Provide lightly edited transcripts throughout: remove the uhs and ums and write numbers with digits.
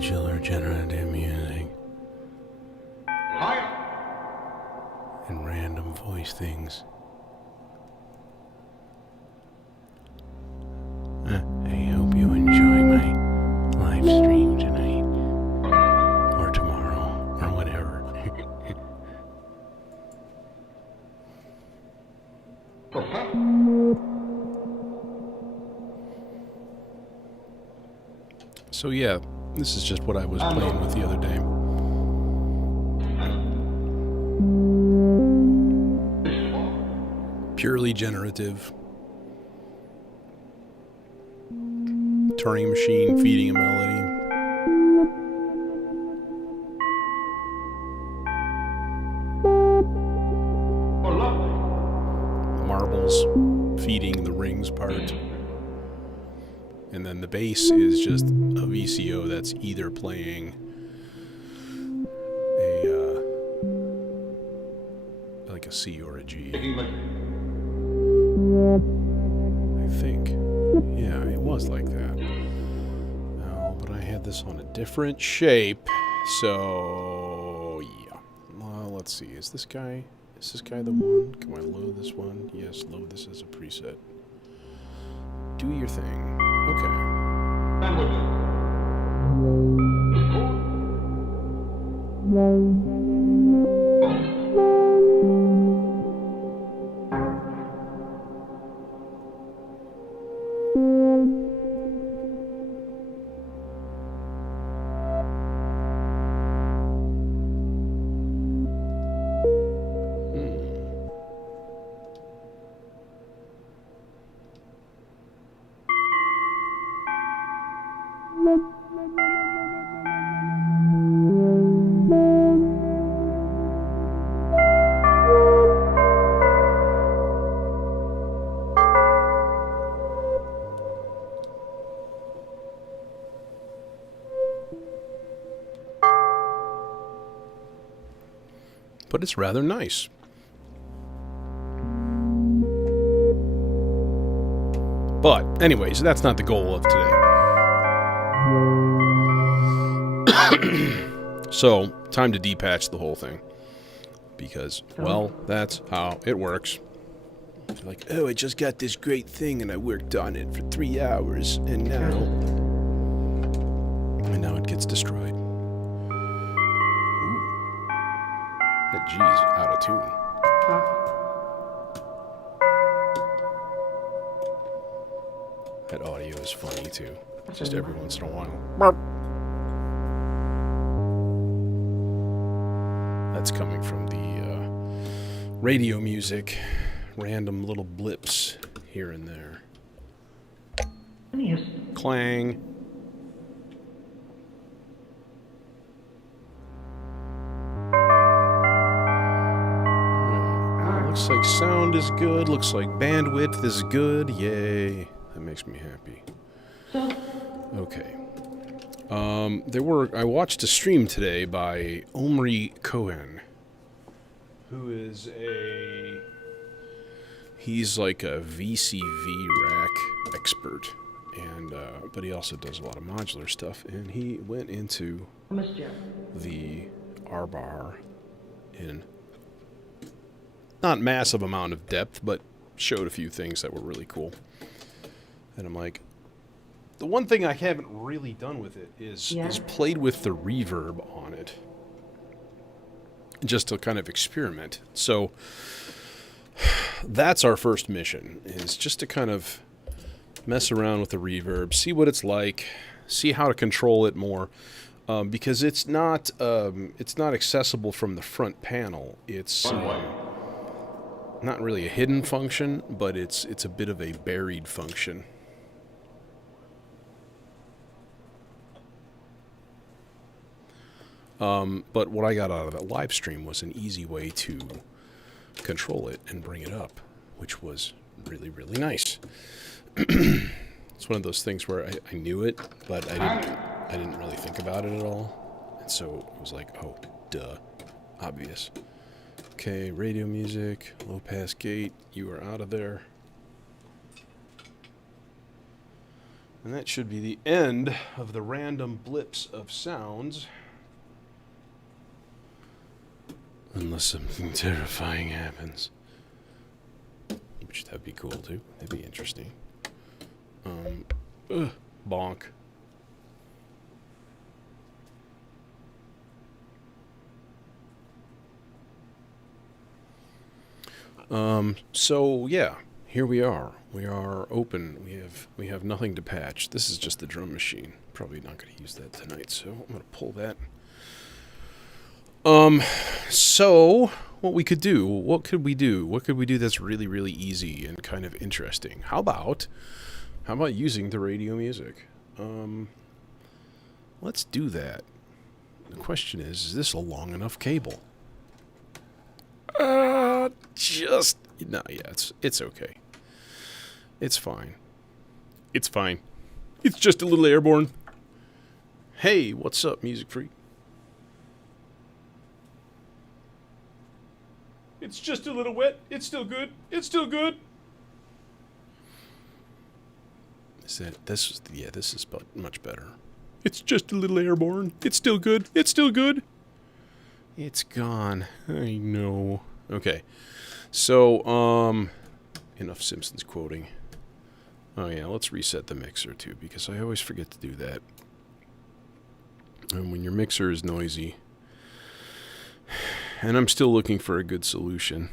modular generative music and random voice things. I hope you enjoy my live stream tonight or tomorrow or whatever. So yeah, this is just what I was playing with the other day. Purely generative. Turing machine feeding a melody. Marbles feeding the rings part. And then the bass is just a VCO that's either playing like a C or a G. I think. Yeah, it was like that. No, but I had this on a different shape. So, yeah. Well, let's see. Is this guy the one? Can I load this one? Yes, load this as a preset. Do your thing. Okay. But it's rather nice. But, anyways, that's not the goal of today. So, time to depatch the whole thing. Because, well, that's how it works. Like, oh, I just got this great thing and I worked on it for 3 hours and now it ggets destroyed. That G's out of tune. That audio is funny too. Just every once in a while. That's coming from the radio music. Random little blips here and there. Clang. Looks like sound is good. Looks like bandwidth is good. Yay. That makes me happy. Okay. I watched a stream today by Omri Cohen, who is he's like a VCV rack expert, and but he also does a lot of modular stuff, and he went into the Arbhar in not massive amount of depth, but showed a few things that were really cool. And I'm like, the one thing I haven't really done with it is played with the reverb on it, just to kind of experiment. So that's our first mission, is just to kind of mess around with the reverb, see what it's like, see how to control it more, because it's not accessible from the front panel. It's not really a hidden function, but it's a bit of a buried function. But what I got out of that live stream was an easy way to control it and bring it up, which was really, really nice. It's one of those things where I knew it, but I didn't really think about it at all. And so it was like, oh, duh, obvious. Okay, radio music, low pass gate, you are out of there. And that should be the end of the random blips of sounds. Unless something terrifying happens. Which that'd be cool too. That'd be interesting. Bonk. So yeah, here we are. We are open. We have nothing to patch. This is just the drum machine. Probably not going to use that tonight, so I'm going to pull that. So what we could do? What could we do? What could we do that's really, really easy and kind of interesting? How about using the radio music? Let's do that. The question is this a long enough cable? It's okay. It's fine. It's fine. It's just a little airborne. Hey, what's up, music freak? It's just a little wet. It's still good. It's still good. This is much better. It's just a little airborne. It's still good. It's still good. It's gone. I know. Okay. So, enough Simpsons quoting. Oh yeah, let's reset the mixer too, because I always forget to do that. And when your mixer is noisy, and I'm still looking for a good solution,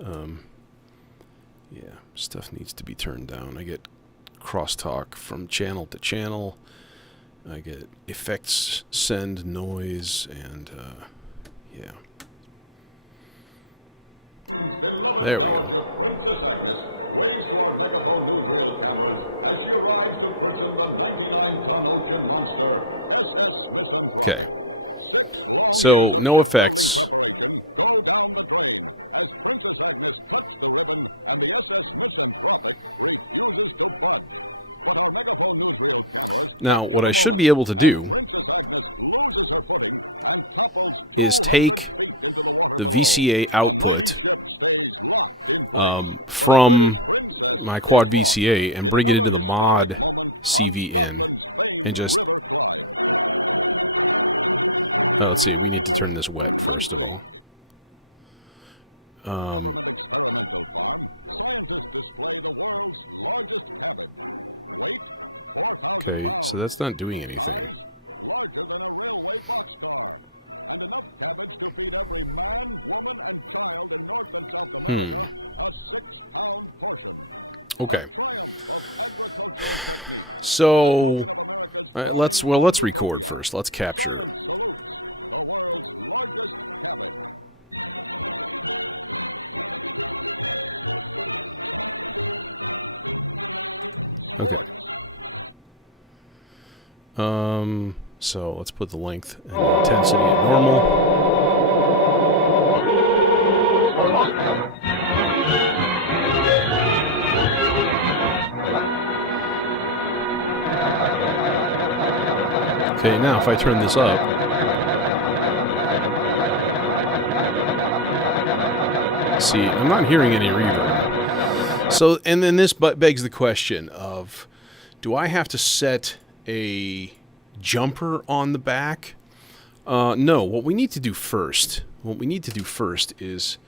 yeah, stuff needs to be turned down. I get crosstalk from channel to channel. I get effects send noise, and yeah. There we go. Okay. So, no effects. Now, what I should be able to do is take the VCA output from my quad VCA and bring it into the mod CV in and just... let's see, we need to turn this wet first of all. Okay, so that's not doing anything. Okay. So let's record first. Let's capture. Okay. So let's put the length and intensity at normal. Okay, now if I turn this up, see, I'm not hearing any reverb. So, and then this begs the question of, do I have to set a jumper on the back? No, what we need to do first is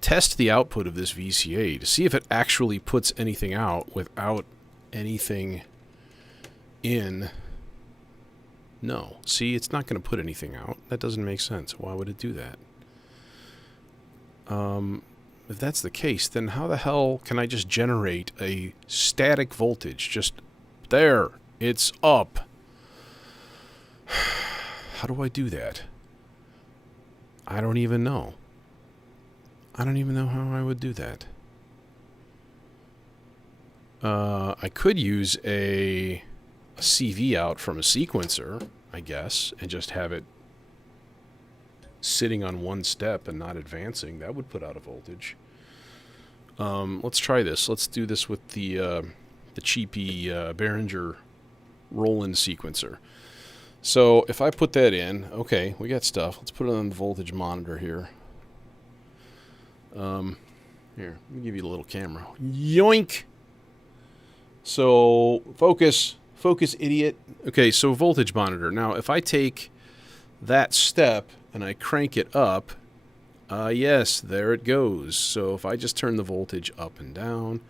test the output of this VCA to see if it actually puts anything out without anything in. No. See, it's not going to put anything out. That doesn't make sense. Why would it do that? If that's the case, then how the hell can I just generate a static voltage? Just there. It's up. How do I do that? I don't even know. I don't even know how I would do that. I could use a CV out from a sequencer, I guess, and just have it sitting on one step and not advancing. That would put out a voltage. Let's try this. Let's do this with the cheapy Behringer Roland sequencer. So if I put that in, okay, we got stuff. Let's put it on the voltage monitor here. Here, let me give you a little camera. Yoink! So focus. Focus, idiot. Okay, so voltage monitor. Now, if I take that step and I crank it up, yes, there it goes. So if I just turn the voltage up and down,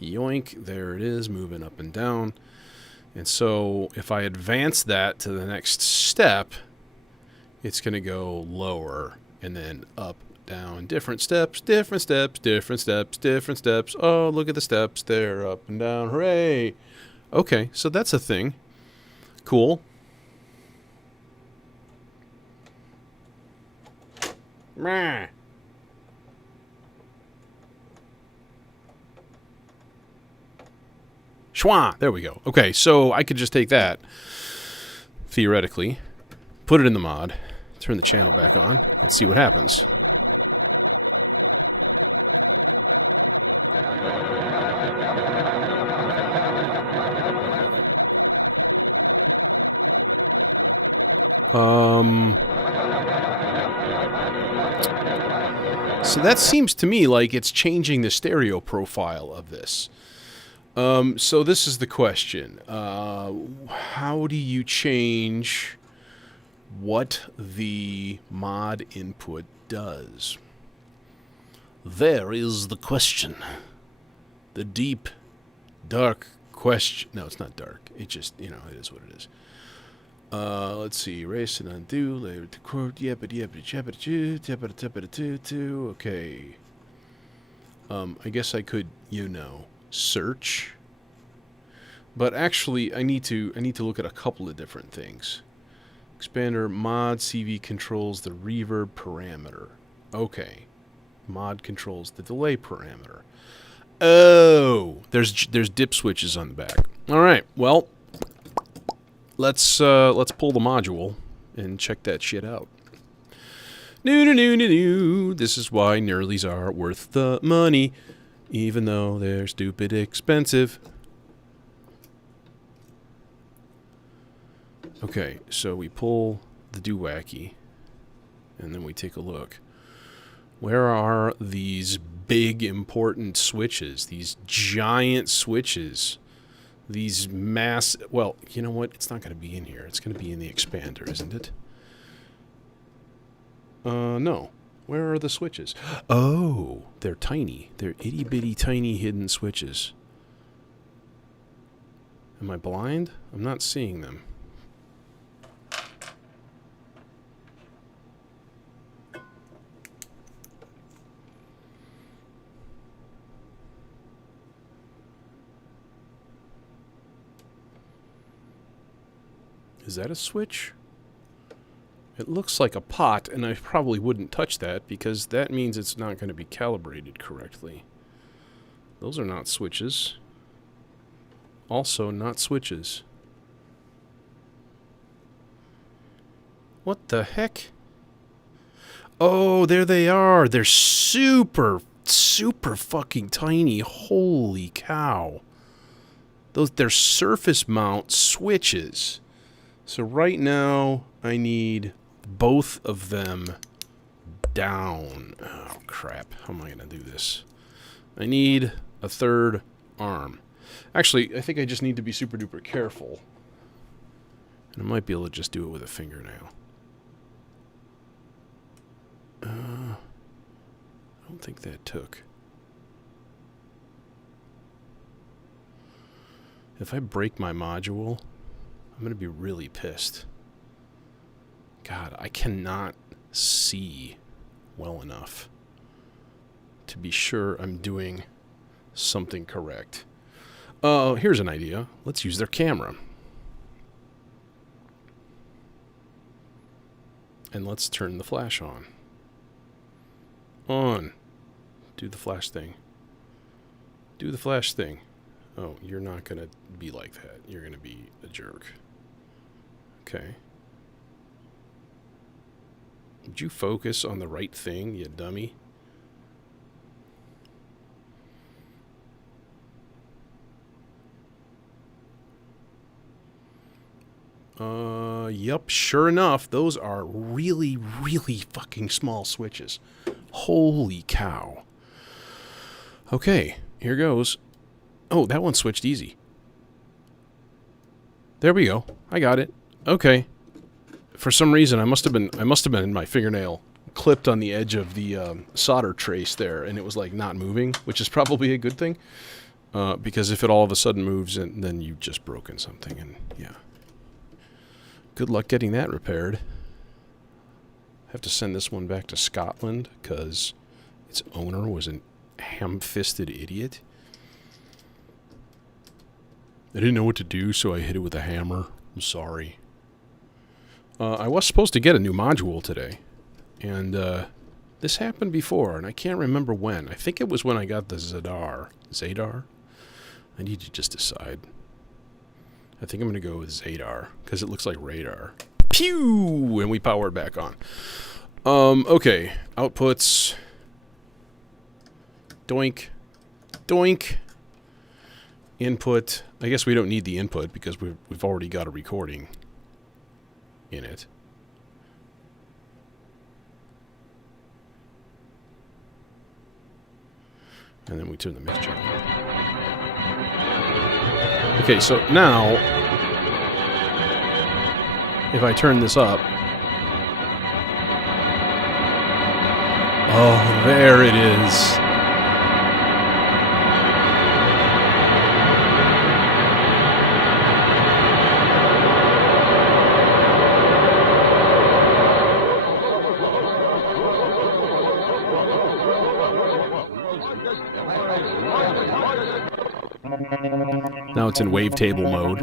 yoink, there it is, moving up and down. And so if I advance that to the next step, it's going to go lower and then up, down, different steps, different steps, different steps, different steps. Oh, look at the steps. They're up and down. Hooray! Okay, so that's a thing. Cool. Meh. Schwa! There we go. Okay, so I could just take that, theoretically, put it in the mod, turn the channel back on. Let's see what happens. So that seems to me like it's changing the stereo profile of this. So this is the question. How do you change what the mod input does? There is the question. The deep, dark question. No, it's not dark. It just, it is what it is. Let's see. Erase and undo. Later to quote. Okay. I guess I could, search. But actually, I need to look at a couple of different things. Expander mod CV controls the reverb parameter. Okay. Mod controls the delay parameter. Oh, there's dip switches on the back. All right. Well, let's pull the module and check that shit out. This is why Nerlies are worth the money, even though they're stupid expensive. Okay, so we pull the doowacky, and then we take a look. Where are these big, important switches? These giant switches. These well, you know what? It's not going to be in here. It's going to be in the expander, isn't it? No. Where are the switches? Oh, they're tiny. They're itty-bitty, tiny, hidden switches. Am I blind? I'm not seeing them. Is that a switch? It looks like a pot, and I probably wouldn't touch that because that means it's not going to be calibrated correctly. Those are not switches. Also not switches. What the heck? Oh, there they are. They're super, super fucking tiny. Holy cow. They're surface mount switches. So right now, I need both of them down. Oh, crap. How am I going to do this? I need a third arm. Actually, I think I just need to be super duper careful. And I might be able to just do it with a fingernail. I don't think that took. If I break my module, I'm going to be really pissed. God, I cannot see well enough to be sure I'm doing something correct. Here's an idea. Let's use their camera. And let's turn the flash on. On. Do the flash thing. Do the flash thing. Oh, you're not going to be like that. You're going to be a jerk. Okay. Did you focus on the right thing, you dummy? Yep, sure enough, those are really, really fucking small switches. Holy cow. Okay, here goes. Oh, that one switched easy. There we go. I got it. Okay. For some reason, I must have been my fingernail clipped on the edge of the solder trace there, and it was like not moving, which is probably a good thing, because if it all of a sudden moves, and then you've just broken something, and yeah. Good luck getting that repaired. Have to send this one back to Scotland because its owner was a ham-fisted idiot. I didn't know what to do, so I hit it with a hammer. I'm sorry. I was supposed to get a new module today, and this happened before, and I can't remember when. I think it was when I got the Zadar. Zadar? I need to just decide. I think I'm going to go with Zadar, because it looks like radar. Pew! And we power it back on. Okay. Outputs. Doink. Doink. Input. I guess we don't need the input, because we've already got a recording in it. And then we turn the mix channel on. Okay, so now, if I turn this up, oh, there it is. Now it's in wavetable mode.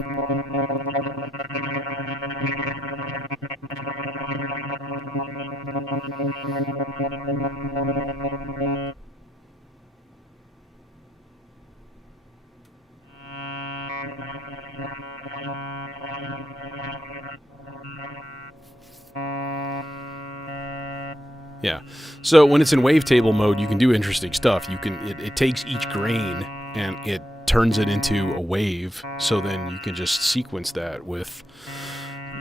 Yeah. So when it's in wavetable mode, you can do interesting stuff. It takes each grain and it turns it into a wave, so then you can just sequence that with,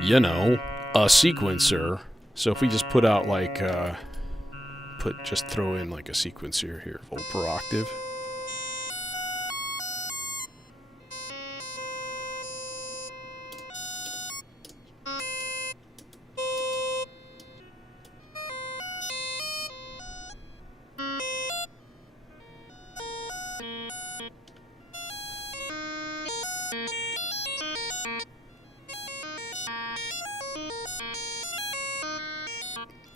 you know, a sequencer. So if we just put out like, just throw in like a sequencer here, volt per octave.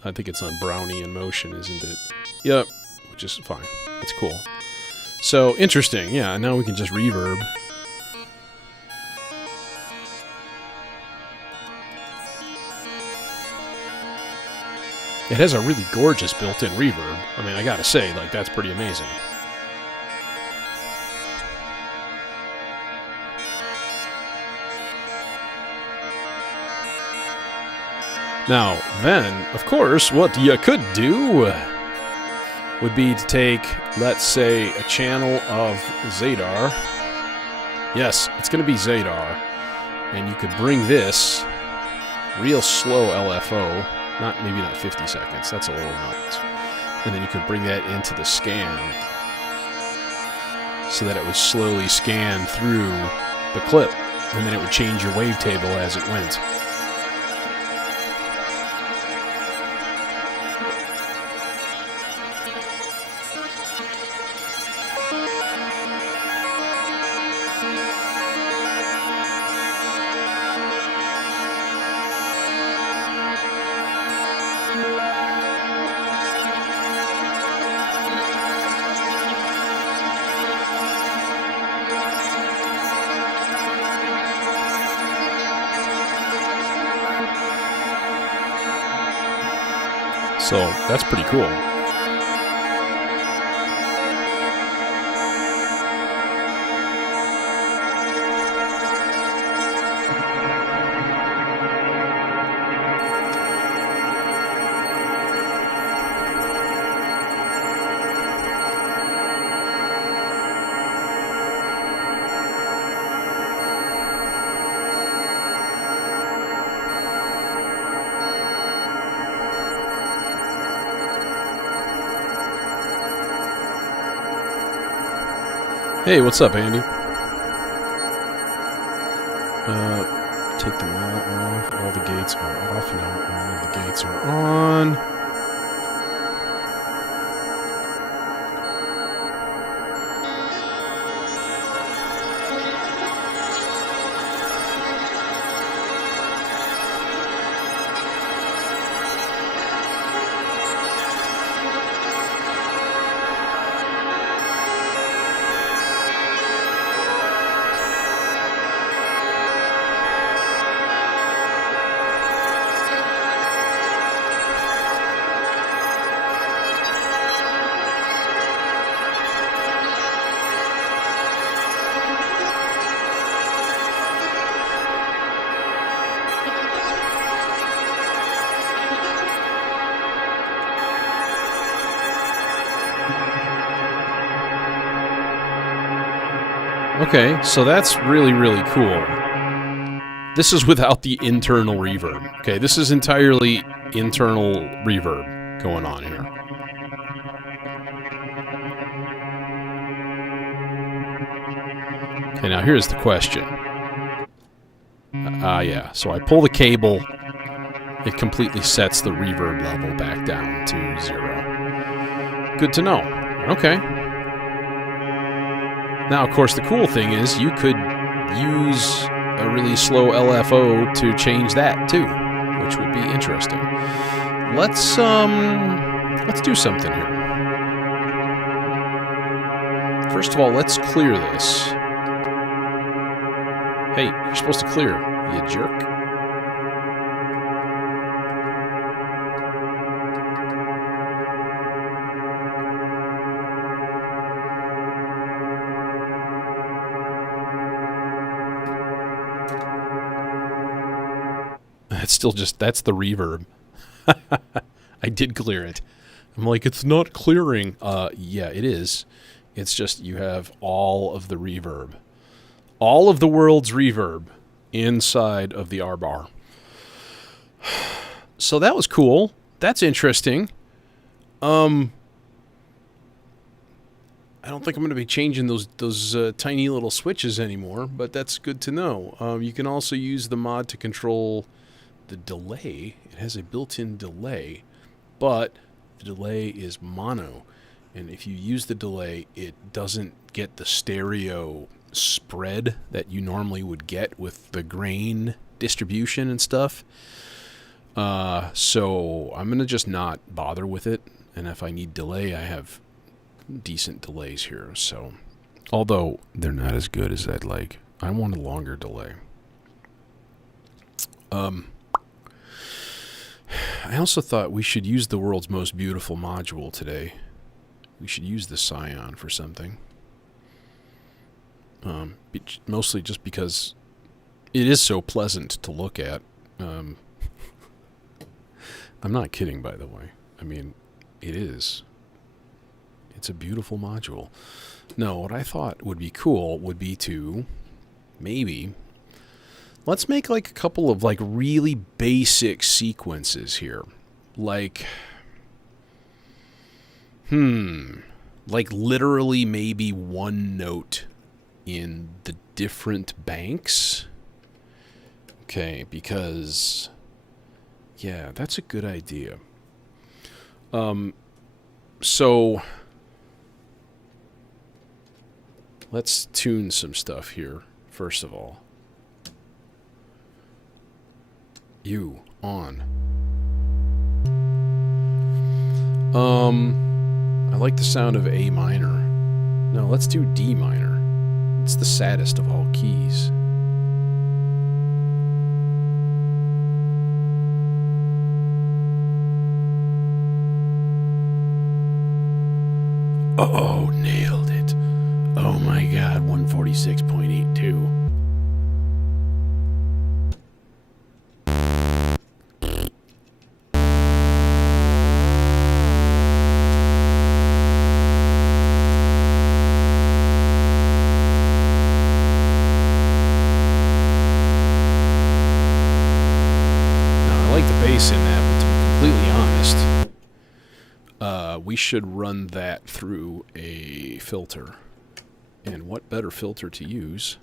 I think it's on Brownie in motion, isn't it? Yep, which is fine. That's cool. So, interesting. Yeah, now we can just reverb. It has a really gorgeous built-in reverb. I mean, I gotta say, like, that's pretty amazing. Now, then, of course, what you could do would be to take, let's say, a channel of Zadar. Yes, it's going to be Zadar. And you could bring this real slow LFO, maybe not 50 seconds, that's a little nuts. And then you could bring that into the scan so that it would slowly scan through the clip, and then it would change your wavetable as it went. So that's pretty cool. Hey, what's up, Andy? take them all off. All the gates are off. Now all of the gates are on. Okay, so that's really, really cool. This is without the internal reverb. Okay, this is entirely internal reverb going on here. Okay, now here's the question. Yeah, so I pull the cable. It completely sets the reverb level back down to 0. Good to know. Okay. Now, of course, the cool thing is you could use a really slow LFO to change that too, which would be interesting. Let's do something here. First of all, let's clear this. Hey, you're supposed to clear, you jerk. It's still just, that's the reverb. I did clear it. I'm like, it's not clearing. Yeah, it is. It's just you have all of the reverb. All of the world's reverb inside of the Arbhar. So that was cool. That's interesting. I don't think I'm going to be changing those tiny little switches anymore, but that's good to know. You can also use the mod to control the delay. It has a built-in delay, but the delay is mono. And if you use the delay, it doesn't get the stereo spread that you normally would get with the grain distribution and stuff. So I'm going to just not bother with it. And if I need delay, I have decent delays here. So, although they're not as good as I'd like, I want a longer delay. I also thought we should use the world's most beautiful module today. We should use the Scion for something. Mostly just because it is so pleasant to look at. I'm not kidding, by the way. I mean, it is. It's a beautiful module. No, what I thought would be cool would be to maybe... Let's make like a couple of like really basic sequences here. Like, like literally maybe one note in the different banks. Okay, because, yeah, that's a good idea. So, let's tune some stuff here, first of all. You on. I like the sound of A minor. No, let's do D minor. It's the saddest of all keys. Oh, nailed it. Oh my god, 146.82. In that, but to be completely honest, we should run that through a filter. And what better filter to use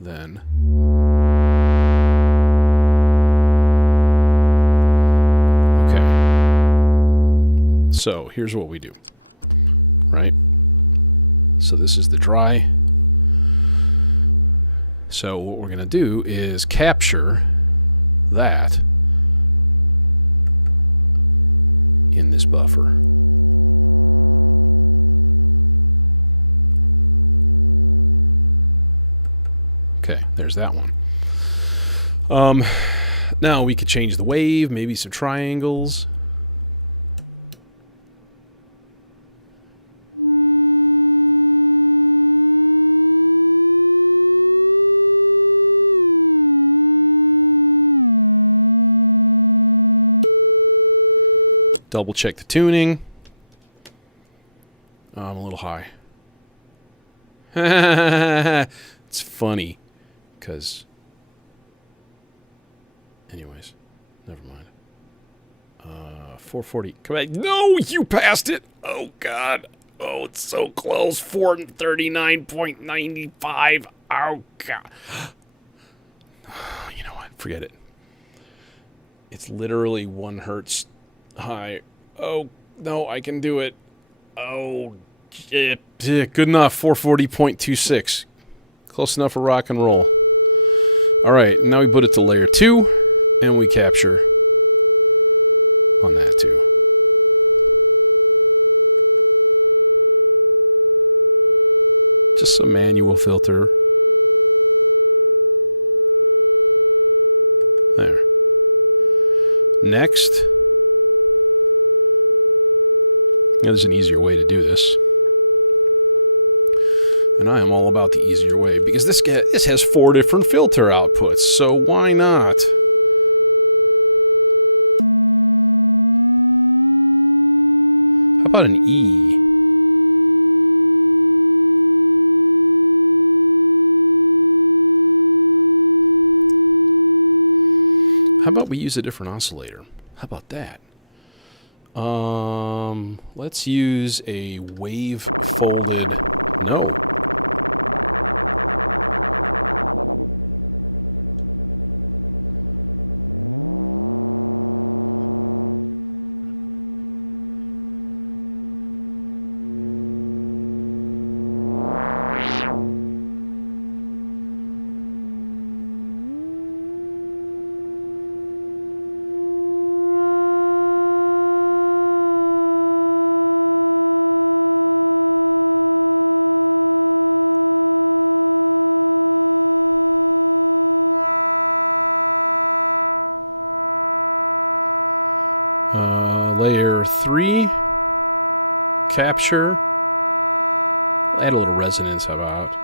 than So here's what we do, right? So this is the dry. So what we're going to do is capture that in this buffer. Okay, there's that one. Now we could change the wave, maybe some triangles. Double check the tuning. Oh, I'm a little high. It's funny, because... Anyways, never mind. 440. Come back. No, you passed it. Oh, God. Oh, it's so close. 439.95. Oh, God. You know what? Forget it. It's literally 1 hertz high. Oh, no, I can do it. Oh, shit. Good enough. 440.26. Close enough for rock and roll. All right, now we put it to layer 2, and we capture on that too. Just a manual filter. There. Next. There's an easier way to do this. And I am all about the easier way, because this has 4 different filter outputs, so why not? How about an E? How about we use a different oscillator? How about that? Let's use a wave folded... No. Layer 3, capture, we'll add a little resonance, how about?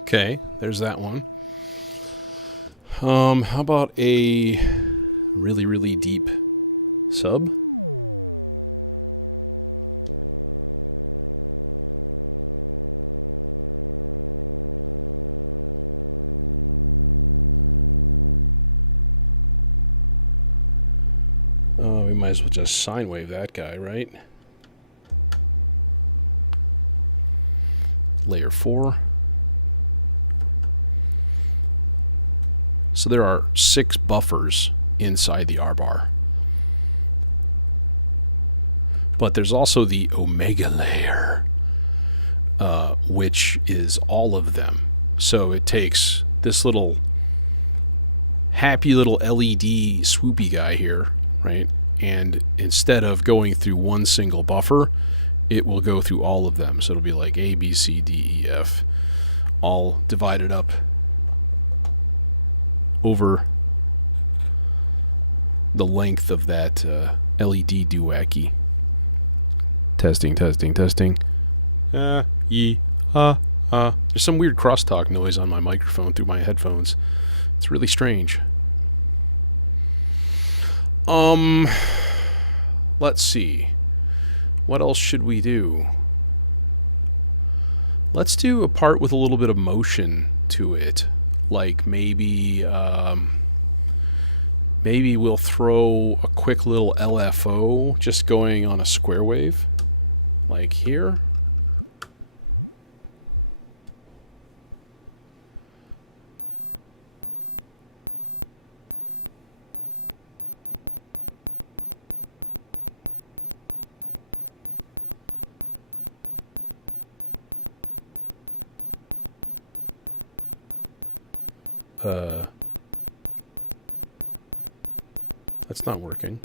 Okay, there's that one. How about a really, really deep sub? We might as well just sine wave that guy, right? Layer 4. So there are 6 buffers inside the Arbhar. But there's also the omega layer, which is all of them. So it takes this little happy little LED swoopy guy here, right? And instead of going through one single buffer, it will go through all of them. So it'll be like A, B, C, D, E, F, all divided up over the length of that LED doohickey. Testing, testing, testing. There's some weird crosstalk noise on my microphone through my headphones. It's really strange. Let's see. What else should we do? Let's do a part with a little bit of motion to it. Like maybe we'll throw a quick little LFO just going on a square wave. Like here. That's not working.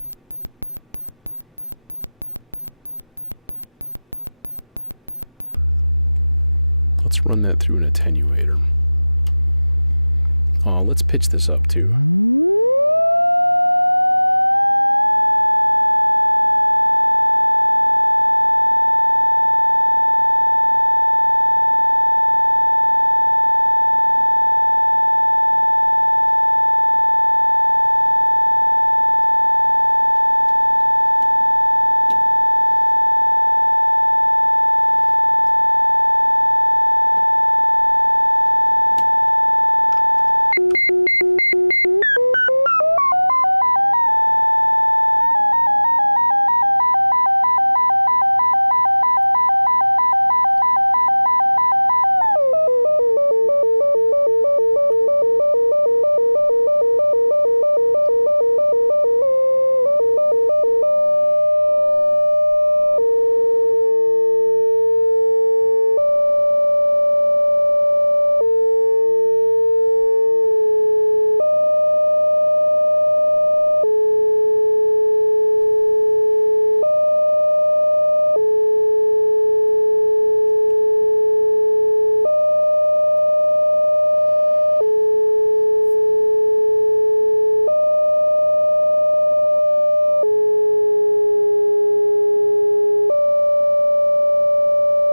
Let's run that through an attenuator. Oh, let's pitch this up too.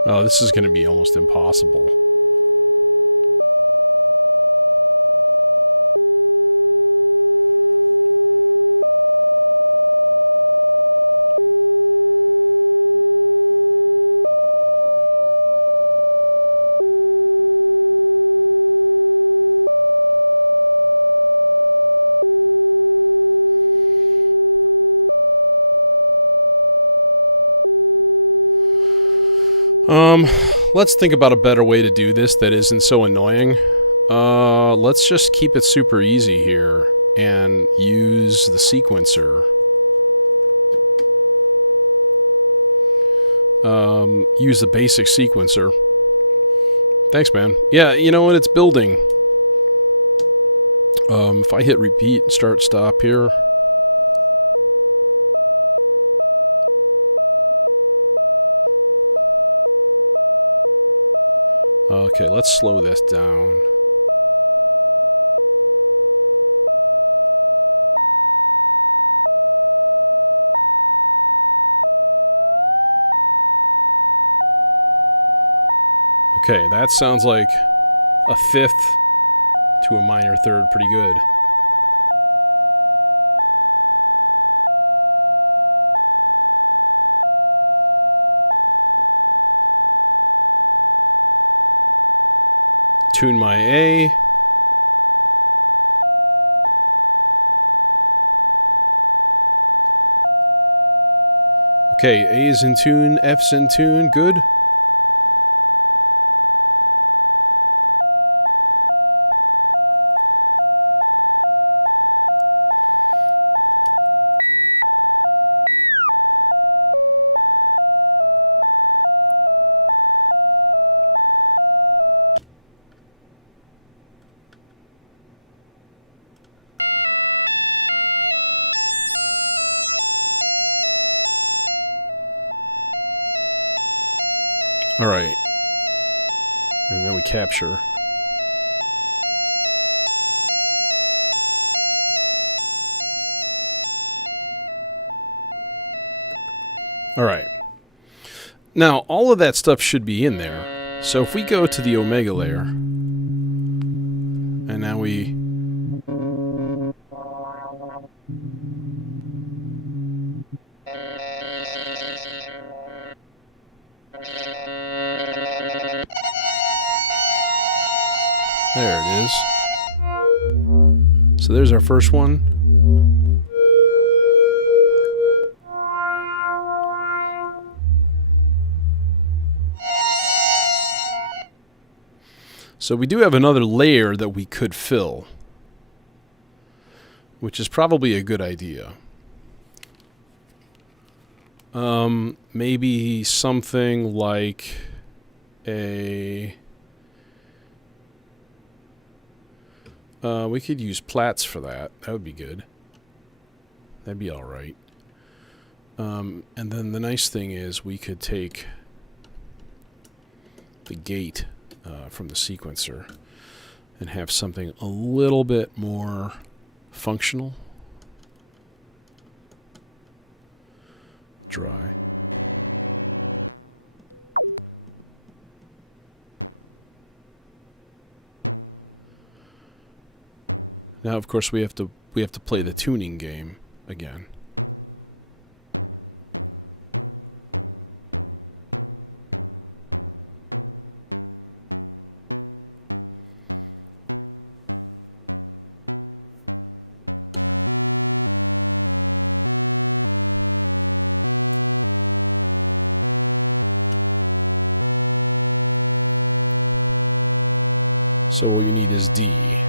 Oh, this is going to be almost impossible. Let's think about a better way to do this that isn't so annoying. Let's just keep it super easy here and use the sequencer. Use the basic sequencer. Thanks, man. Yeah, you know what? It's building. If I hit repeat and start stop here. Okay, let's slow this down. Okay, that sounds like a fifth to a minor third pretty good. Tune my A. Okay, A is in tune, F's in tune, good. All right. And then we capture. All right. Now, all of that stuff should be in there. So if we go to the omega layer, and now we... There it is. So there's our first one. So we do have another layer that we could fill, which is probably a good idea. Maybe something like a... we could use plats for that. That would be good. That'd be all right. And then the nice thing is we could take the gate from the sequencer and have something a little bit more functional. Dry. Now, of course, we have to play the tuning game again. So what you need is D.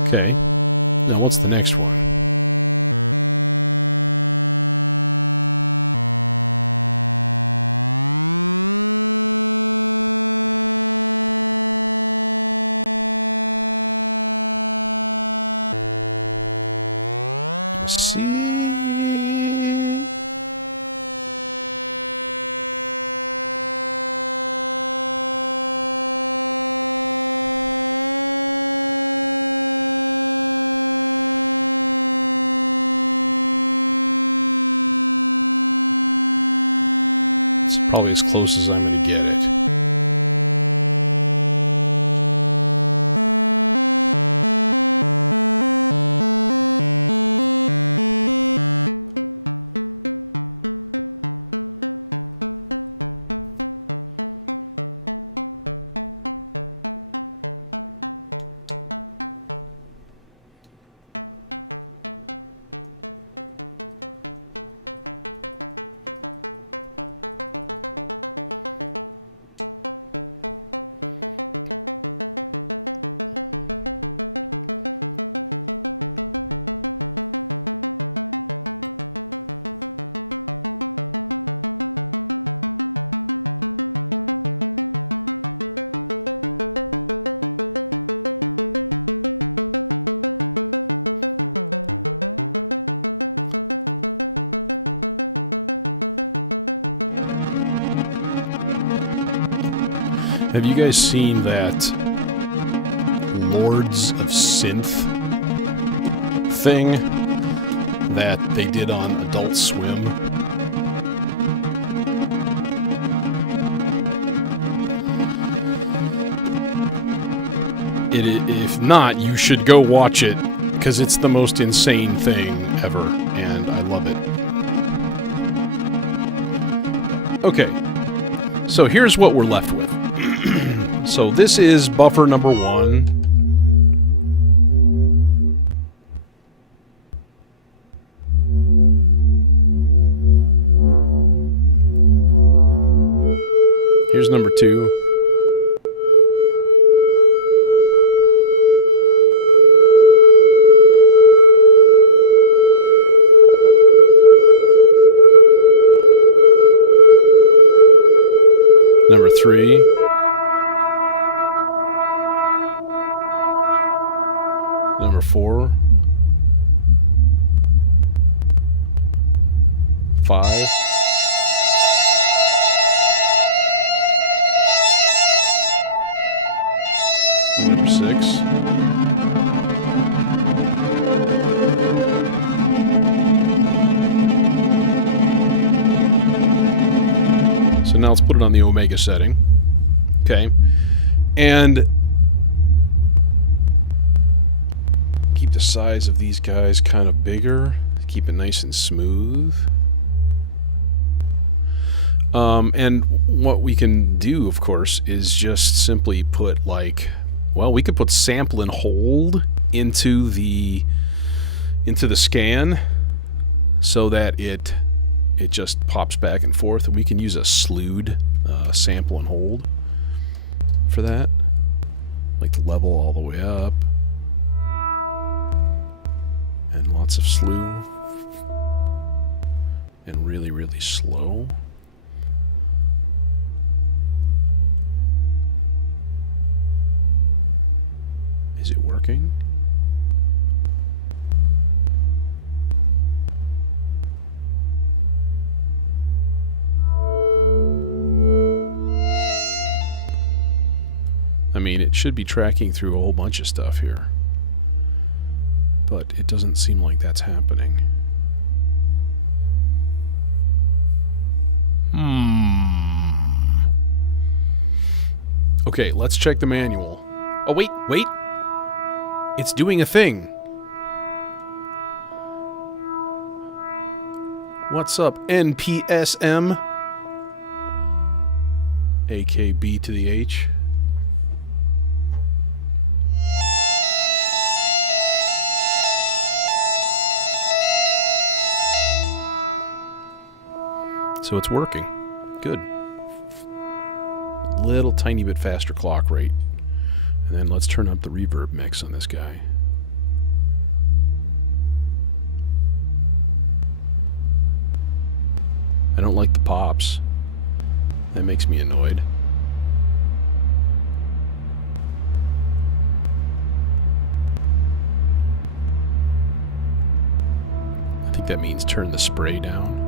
Okay. Now what's the next one? C. It's probably as close as I'm going to get it. Have you guys seen that Lords of Synth thing that they did on Adult Swim? If not, you should go watch it, because it's the most insane thing ever, and I love it. Okay, so here's what we're left with. So this is buffer number 1. Here's number 2. Number 3. Number 4. 5. Number 6. So now let's put it on the omega setting. Okay. And keep the size of these guys kind of bigger. Keep it nice and smooth. And what we can do, of course, is just simply put like, well, we could put sample and hold into the scan so that it just pops back and forth, and we can use a slewed sample and hold for that, like the level all the way up, and lots of slew, and really, really slow. Is it working? I mean, it should be tracking through a whole bunch of stuff here, but it doesn't seem like that's happening. Okay, let's check the manual. Oh, wait. It's doing a thing. What's up, NPSM? AKB to the H. So it's working. Good. Little tiny bit faster clock rate. And then let's turn up the reverb mix on this guy. I don't like the pops. That makes me annoyed. I think that means turn the spray down.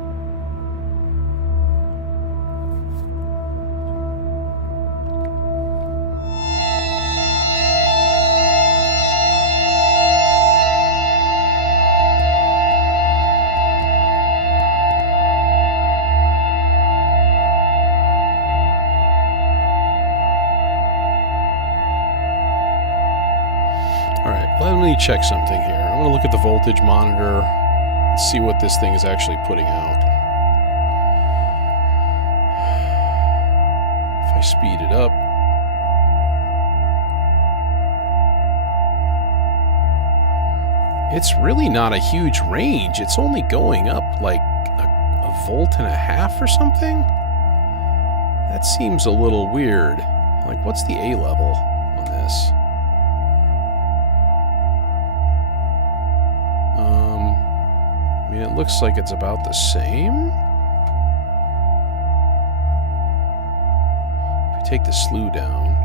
Let me check something here. I want to look at the voltage monitor and see what this thing is actually putting out. If I speed it up, it's really not a huge range. It's only going up like a volt and a half or something. That seems a little weird. Like, what's the A level on this? I mean, it looks like it's about the same. If we take the slew down,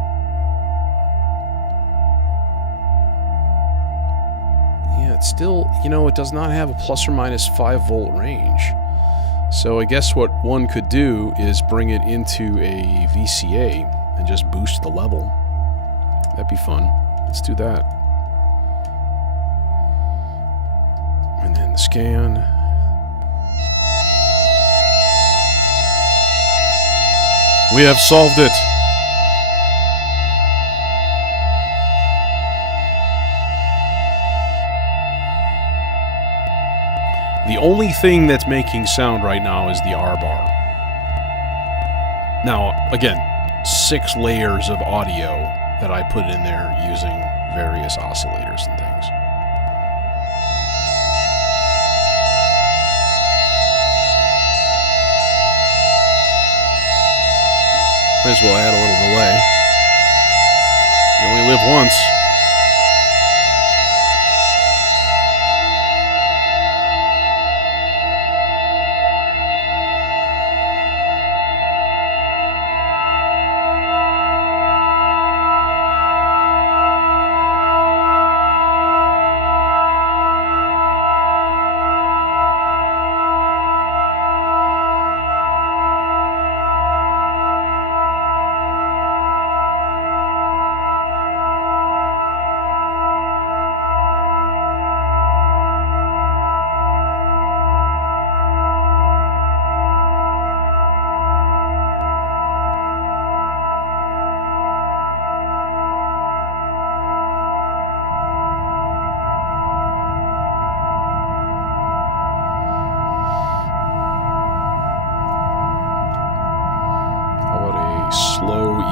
yeah, it's still, you know, it does not have a plus or minus 5 volt range. So I guess what one could do is bring it into a VCA and just boost the level. That'd be fun. Let's do that. And then the scan. We have solved it. The only thing that's making sound right now is the Arbhar. Now, again, 6 layers of audio that I put in there using various oscillators and things. Might as well add a little delay. You only live once.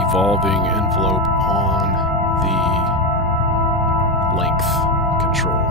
revolving envelope on the length control.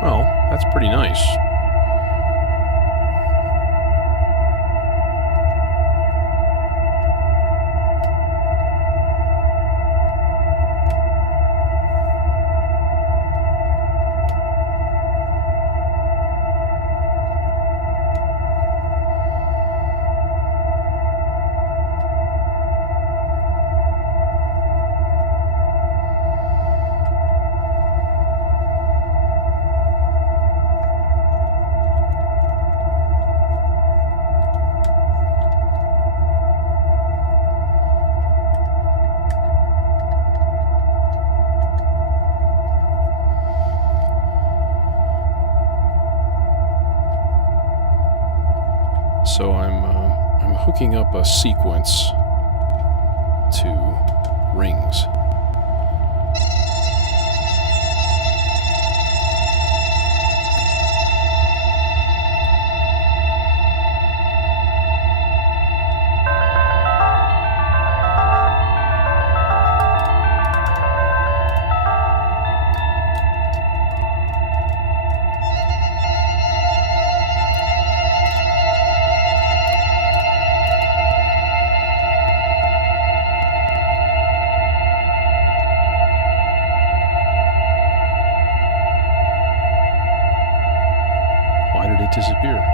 Well, that's pretty nice. So I'm hooking up a sequence to rings. Why did it disappear?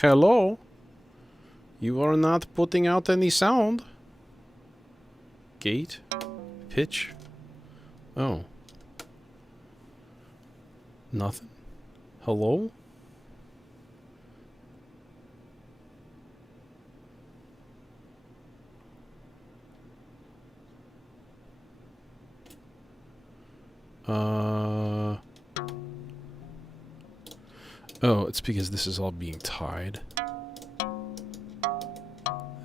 Hello? You are not putting out any sound. Gate? Pitch? Oh. Nothing? Hello? Oh, it's because this is all being tied.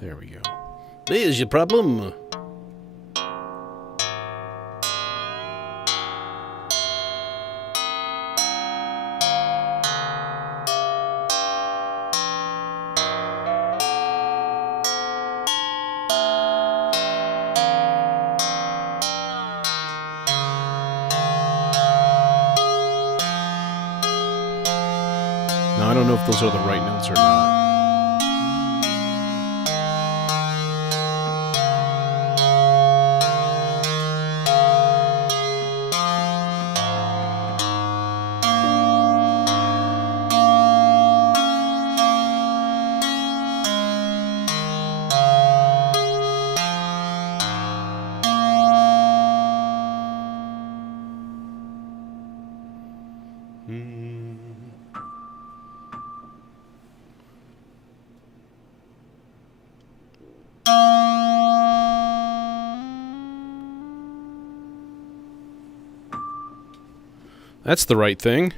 There we go. There's your problem. don't know if those are the right notes or not. That's the right thing.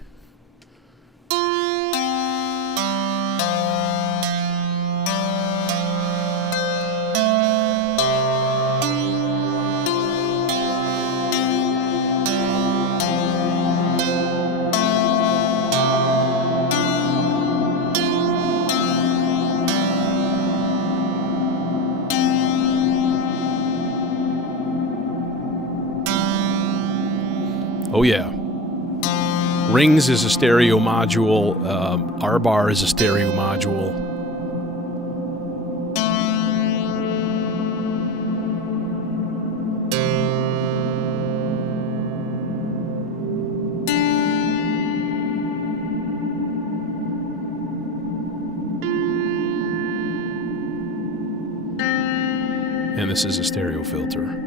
Oh yeah. Rings is a stereo module. Arbhar is a stereo module. And this is a stereo filter.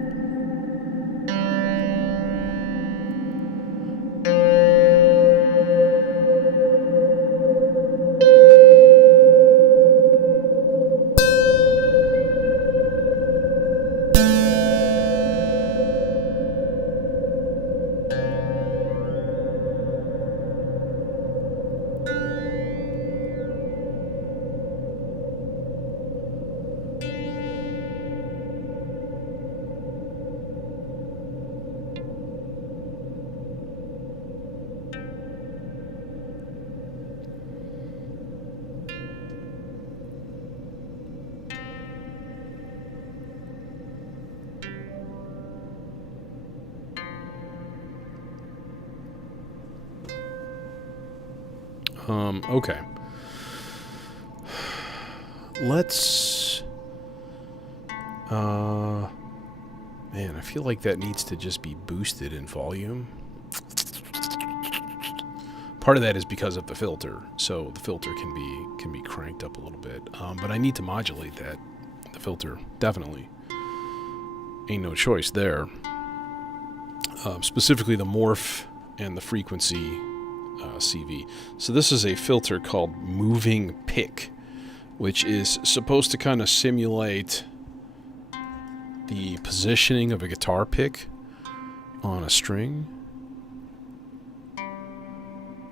Okay. Let's... man, I feel like that needs to just be boosted in volume. Part of that is because of the filter, so the filter can be cranked up a little bit. But I need to modulate that. The filter, definitely. Ain't no choice there. Specifically the morph and the frequency CV. So this is a filter called moving pick, which is supposed to kind of simulate the positioning of a guitar pick on a string,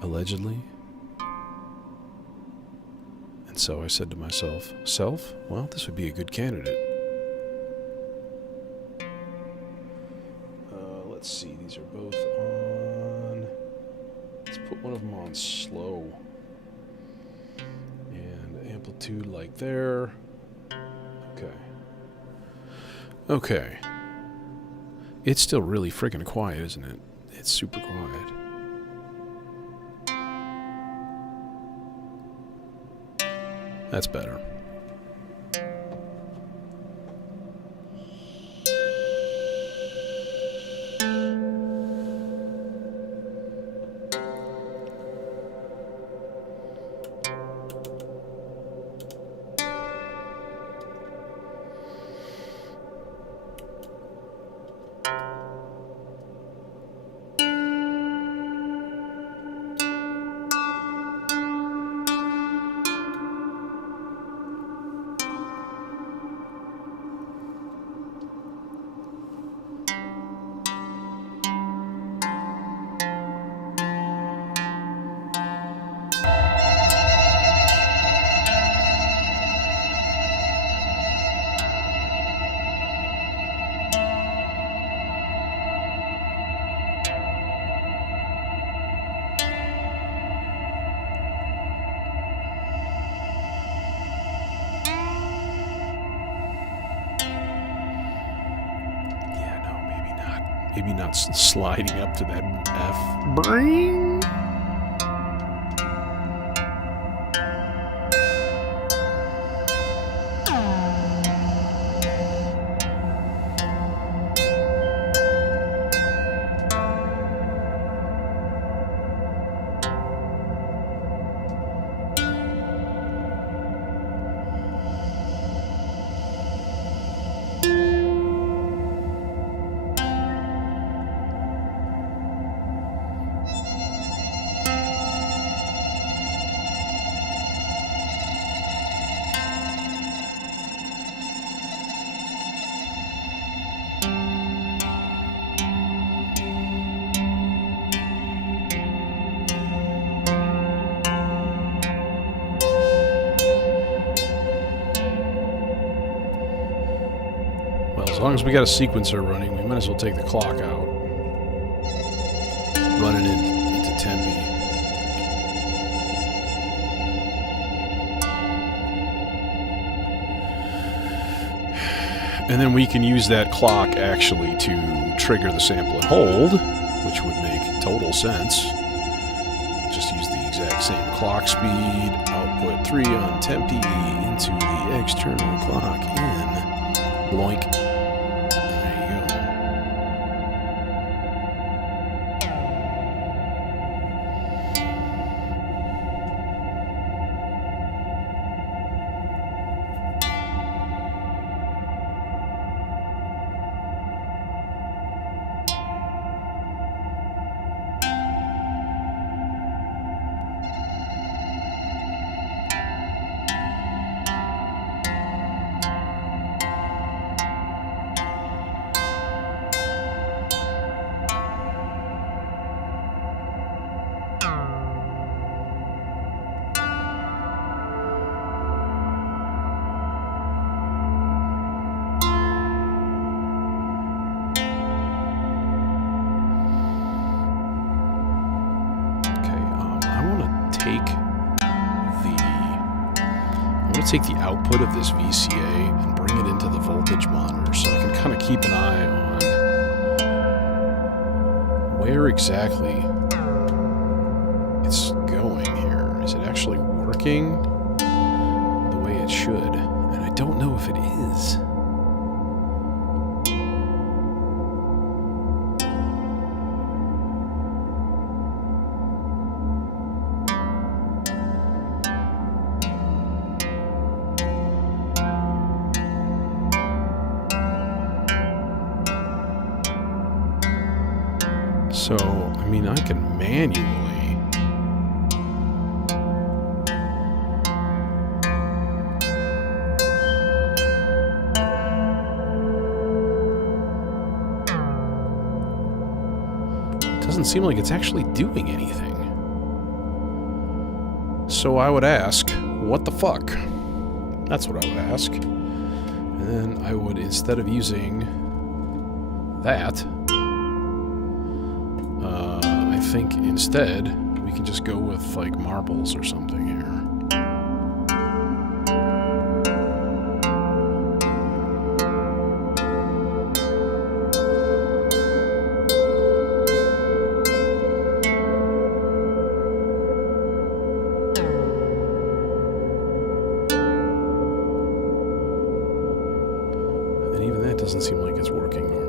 allegedly. And so I said to myself, well, this would be a good candidate. Let's see, these are both on. Let's put one of them on slow. And amplitude like there. Okay. Okay. It's still really freaking quiet, isn't it? It's super quiet. That's better. Maybe not sliding up to that F. Bring. long as we got a sequencer running, we might as well take the clock out. Running it into Tempe. And then we can use that clock actually to trigger the sample and hold, which would make total sense. Just use the exact same clock speed, output 3 on Tempe into the external clock in. Bloink. There you go. Take the output of this VCA and bring it into the voltage monitor so I can kind of keep an eye on where exactly it's going here. Is it actually working the way it should? And I don't know if it is. So, I mean, I can manually doesn't seem like it's actually doing anything. So I would ask, what the fuck? That's what I would ask. And then I would, instead of using that, I think instead we can just go with like marbles or something here. And even that doesn't seem like it's working normally.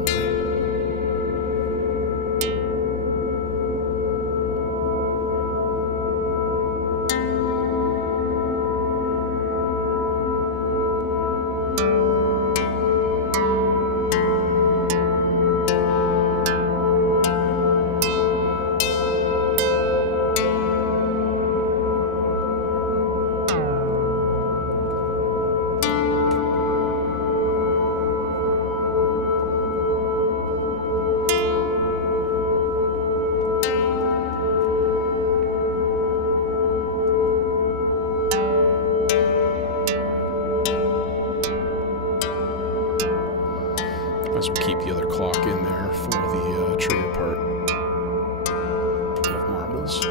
As we keep the other clock in there for the trigger part of marbles.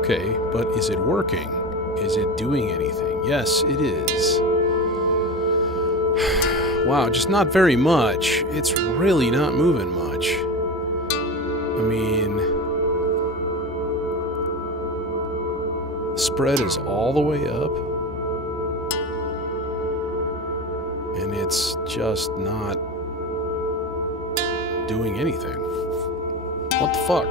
Okay, but is it working? Is it doing anything? Yes, it is. Wow, just not very much. It's really not moving much. I mean, spread is all the way up, and it's just not doing anything. What the fuck?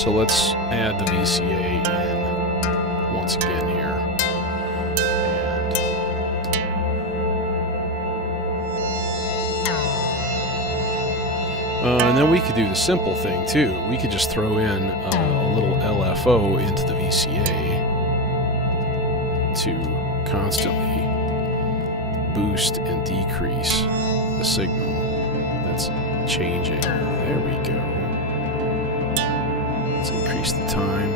So let's add the VCA in once again here. And then we could do the simple thing too. We could just throw in a little LFO into the VCA to constantly boost and decrease the signal that's changing. There we go. Let's increase the time.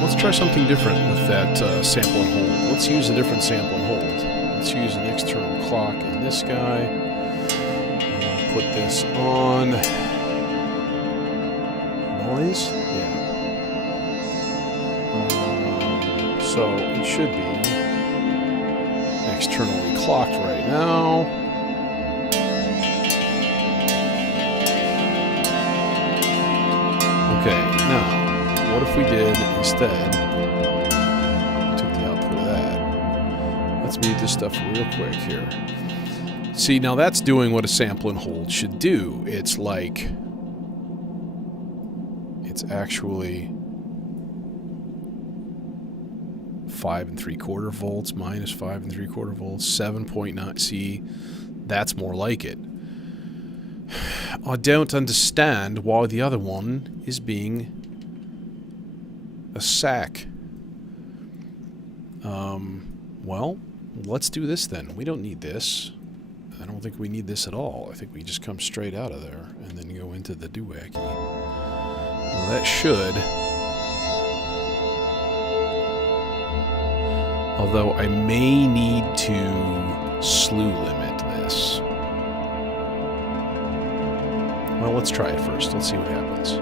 Let's try something different with that sample and hold. Let's use a different sample and hold. Let's use an external clock in this guy. And put this on noise. Yeah. So it should be externally clocked right now. Okay, now, what if we did instead, took the output of that. Let's mute this stuff real quick here. See, now that's doing what a sample and hold should do. It's like, it's actually 5 3/4 volts minus 5 3/4 volts, 7.9. See, that's more like it. I don't understand why the other one is being a sack. Well, let's do this then. We don't need this. I don't think we need this at all. I think we just come straight out of there and then go into the doohickey. Well, that should. Although I may need to slew limit this. Well, let's try it first. Let's see what happens.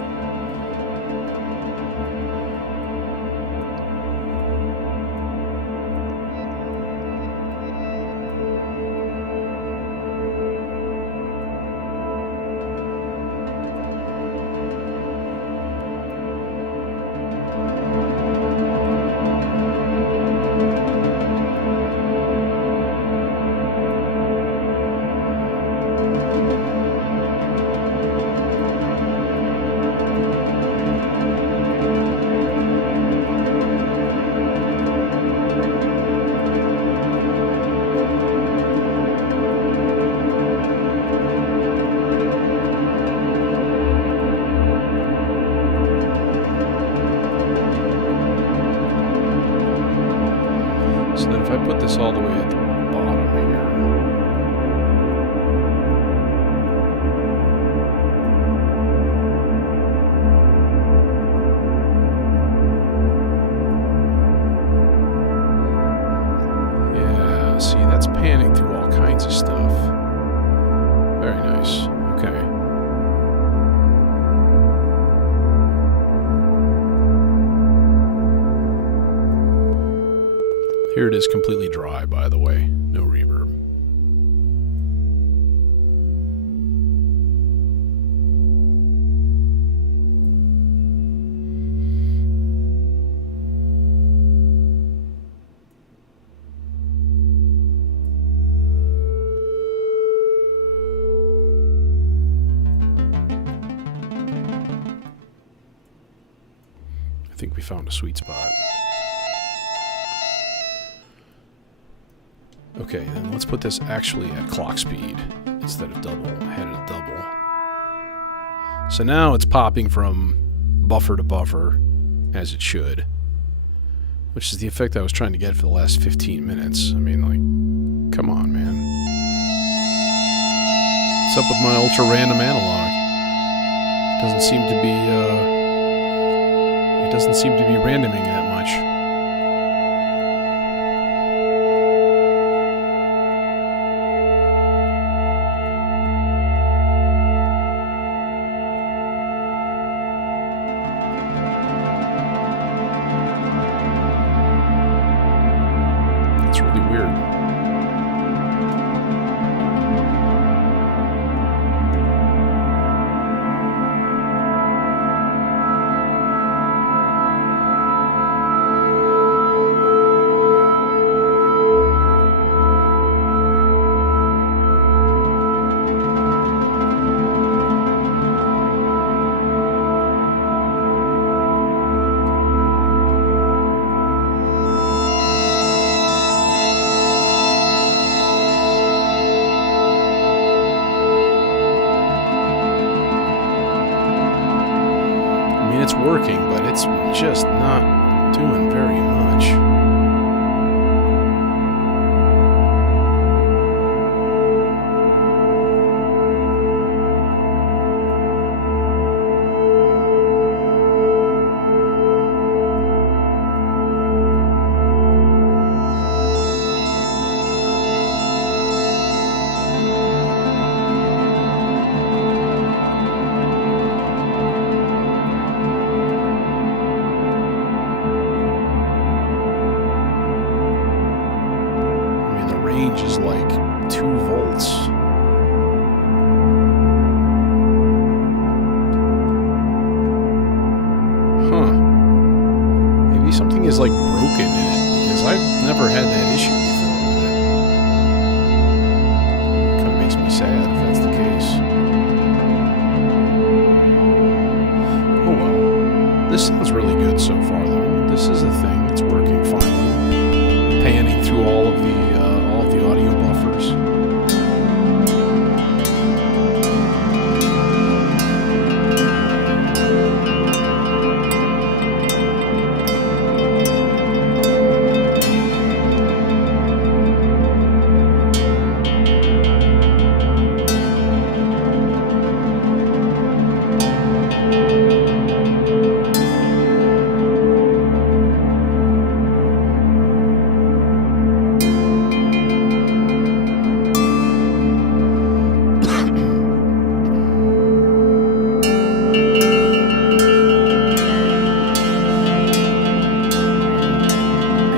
this all the way at the bottom here. Yeah, see, that's panning through all kinds of stuff. Very nice. Okay. Here it is completely dry, by the way. No reverb. I think we found a sweet spot. Okay, then let's put this actually at clock speed instead of double. I had it at double. So now it's popping from buffer to buffer, as it should. Which is the effect I was trying to get for the last 15 minutes. I mean, like, come on, man. What's up with my ultra-random analog? It doesn't seem to be randoming that much. It's really weird. It's working, but it's just not doing very much. Is like 2 volts. Huh. Maybe something is like broken in it, because I've never had that issue before with it. Kind of makes me sad if that's the case. Oh well. This sounds really good so far though. This is a thing that's working finally. Panning through all of the audio buffers.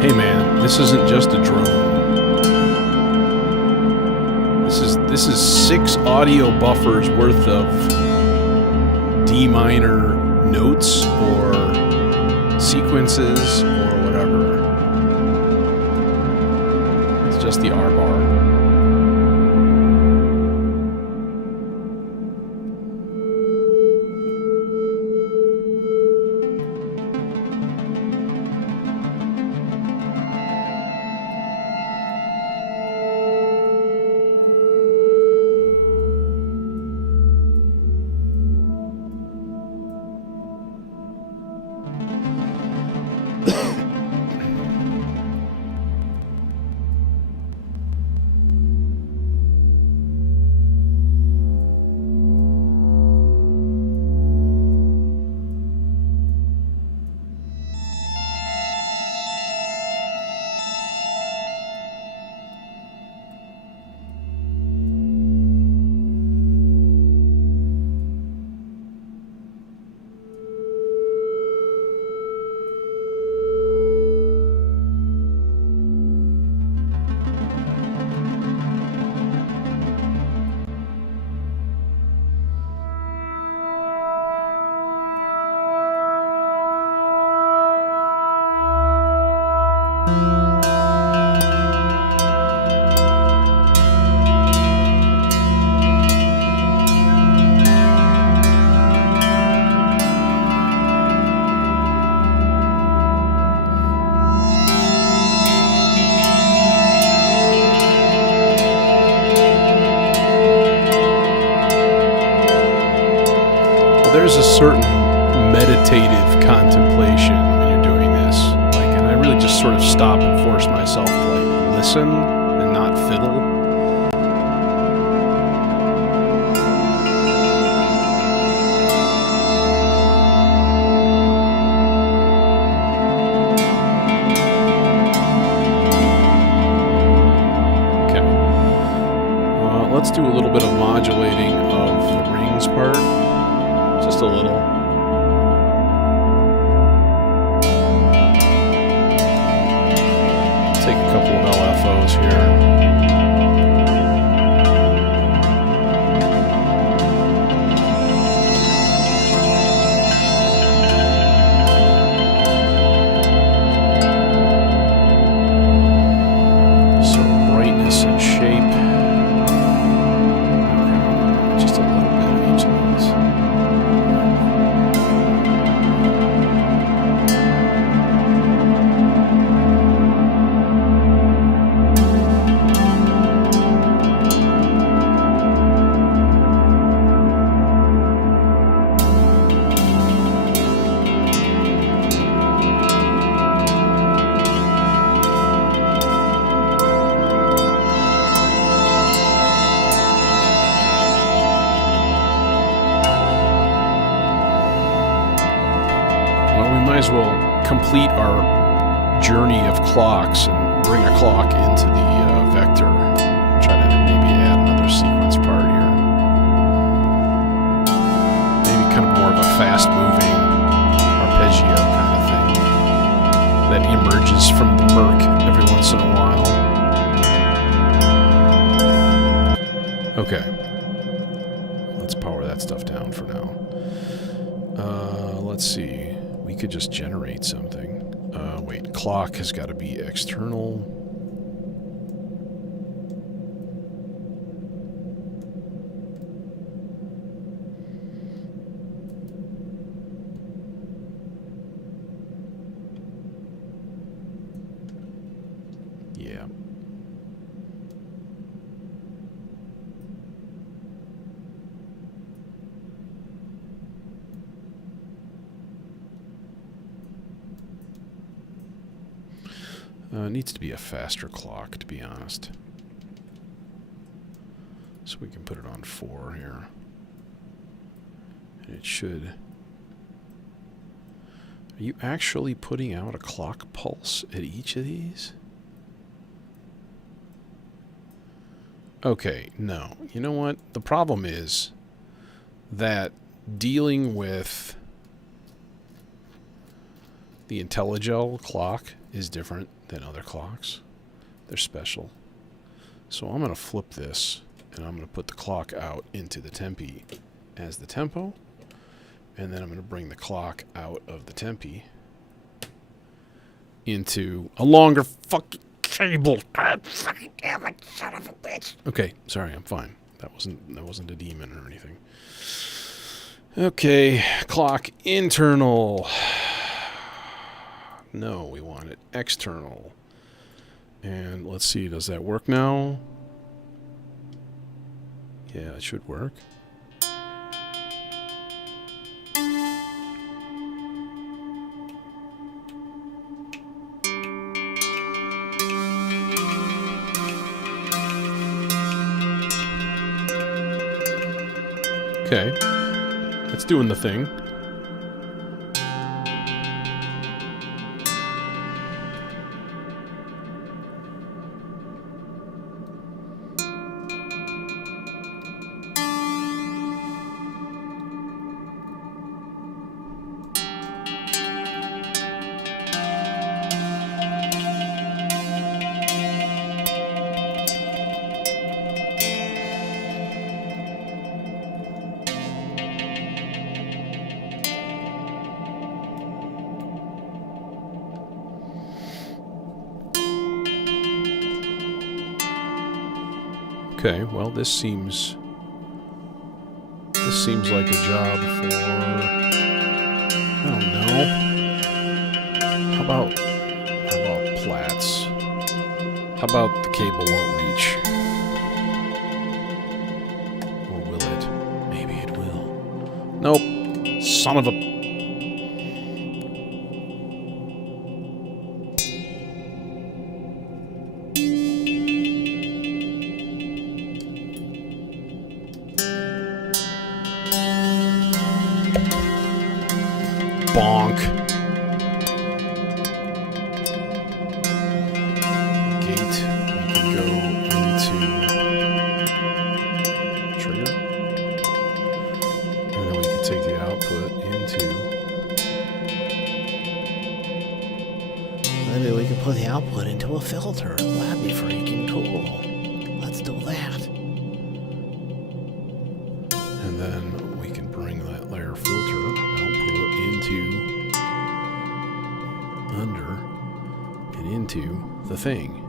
Hey man, this isn't just a drone. This is 6 audio buffers worth of D minor notes or sequences or whatever. It's just the Arbhar. there's a certain meditative contemplation when you're doing this. Like, and I really just sort of stop and force myself to like listen and not fiddle. Let's do a little bit of modulating of the rings part. Just a little. Take a couple of LFOs here. So brightness and shape. Might as well complete our journey of clocks and bring a clock into the vector. Try to maybe add another sequence part here. Maybe kind of more of a fast-moving arpeggio kind of thing that emerges from the murk every once in a while. Okay. Let's power that stuff down for now. Let's see. We could just generate something. Wait, clock has got to be external. Yeah. It needs to be a faster clock, to be honest. So we can put it on 4 here. And it should... Are you actually putting out a clock pulse at each of these? Okay, no. You know what? The problem is that dealing with the IntelliGel clock is different than other clocks. They're special. So I'm going to flip this, and I'm going to put the clock out into the tempi as the tempo, and then I'm going to bring the clock out of the tempi into a longer fucking cable. God fucking damn it, son of a bitch. Okay, sorry, I'm fine. That wasn't a demon or anything. Okay, clock internal. No, we want it external. And let's see, does that work now? Yeah, it should work. Okay, that's doing the thing. Okay, well, this seems like a job for, I don't know. How about Platts? How about the cable won't reach? Or will it? Maybe it will. Nope. son of a... Bonk. Gate. We can go into trigger. And then we can take the output into... Maybe we can put the output into a filter. That'd be freaking cool. Let's do that. And then we can bring that layer filter output into under and into the thing.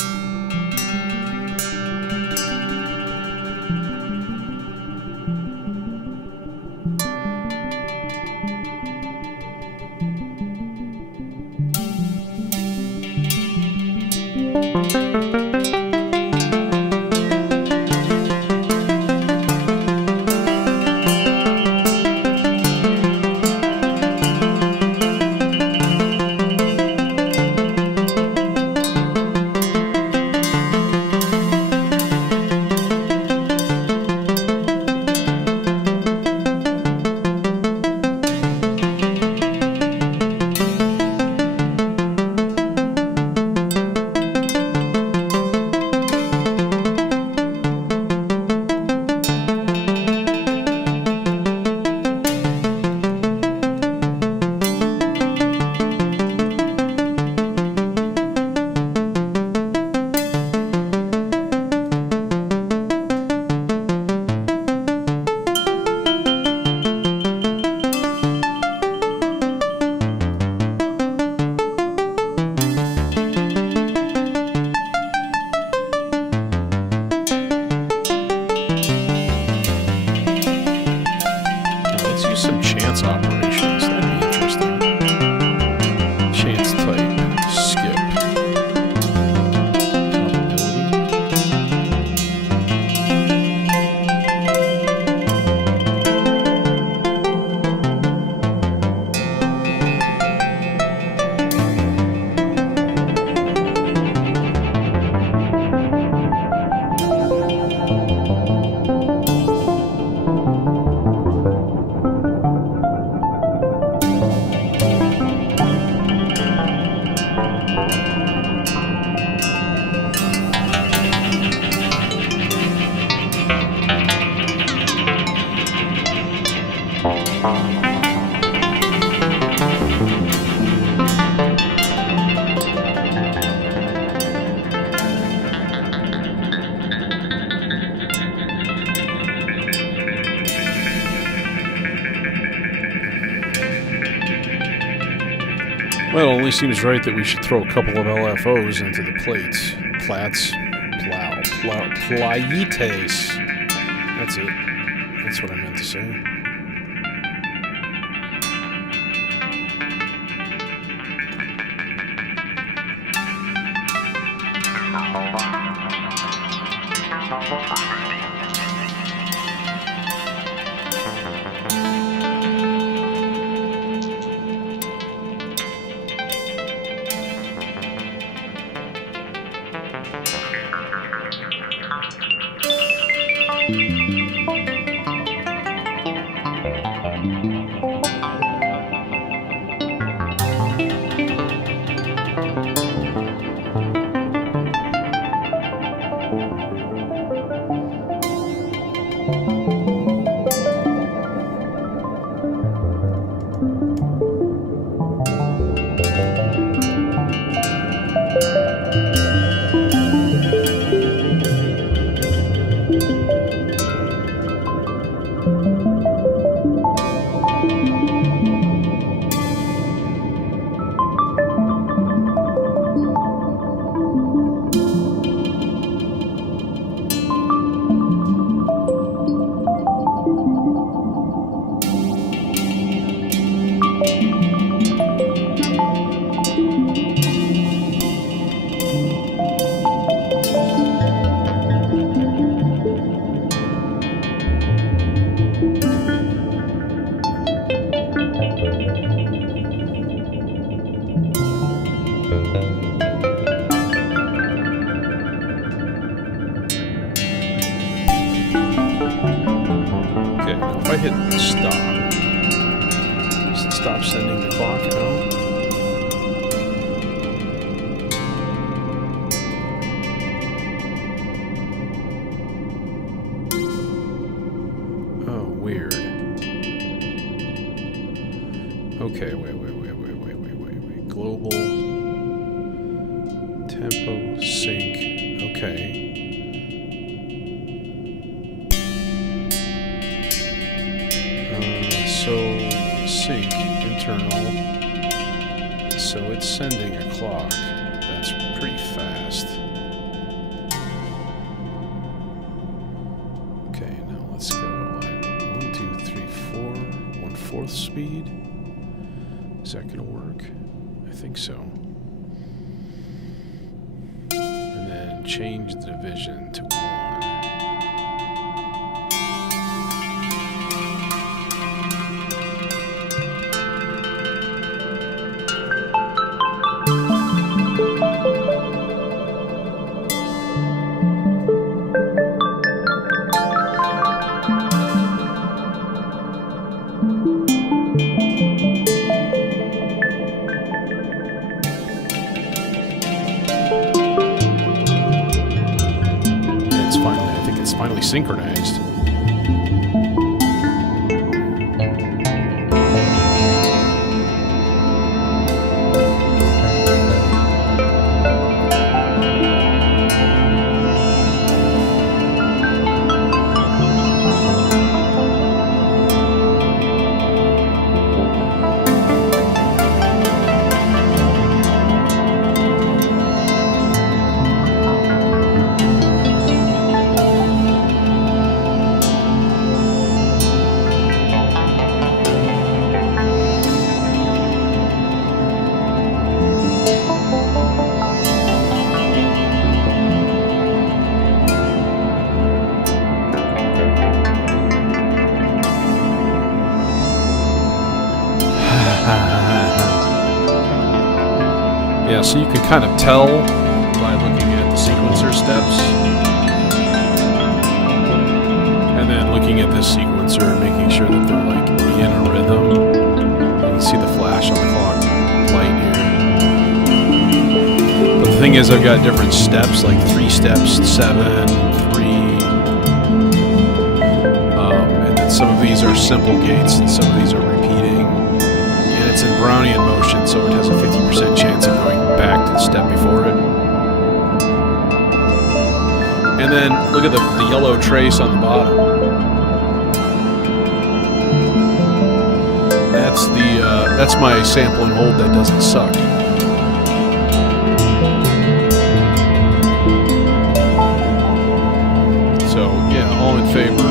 Some chance operations, that'd be interesting. Chance type, skip. Well, it only seems right that we should throw a couple of LFOs into the plates. Plaites. That's it. That's what I meant to say. I hit stop, does it stop sending the clock out? Oh, weird. Okay, wait. Global tempo sync. Okay. So sync internal. So it's sending a clock. That's pretty fast. Okay, now let's go. 1, 2, 3, 4. 1/4 speed. Is that gonna work? I think so. And then change the division to 1. Finally synchronized. Yeah, so you can kind of tell by looking at the sequencer steps. And then looking at this sequencer and making sure that they're like in a rhythm. You can see the flash on the clock light here. But the thing is, I've got different steps, like 3 steps, 7, 3. And then some of these are simple gates and some of these are repeating. And it's in Brownian motion, so it has a 50% chance of going back to the step before it. And then look at the yellow trace on the bottom. That's my sample and hold that doesn't suck. So yeah, all in favor.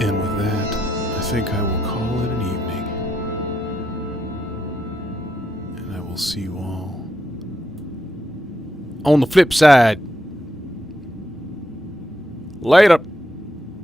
And with that, I think I will call it an evening. And I will see you all on the flip side. Later.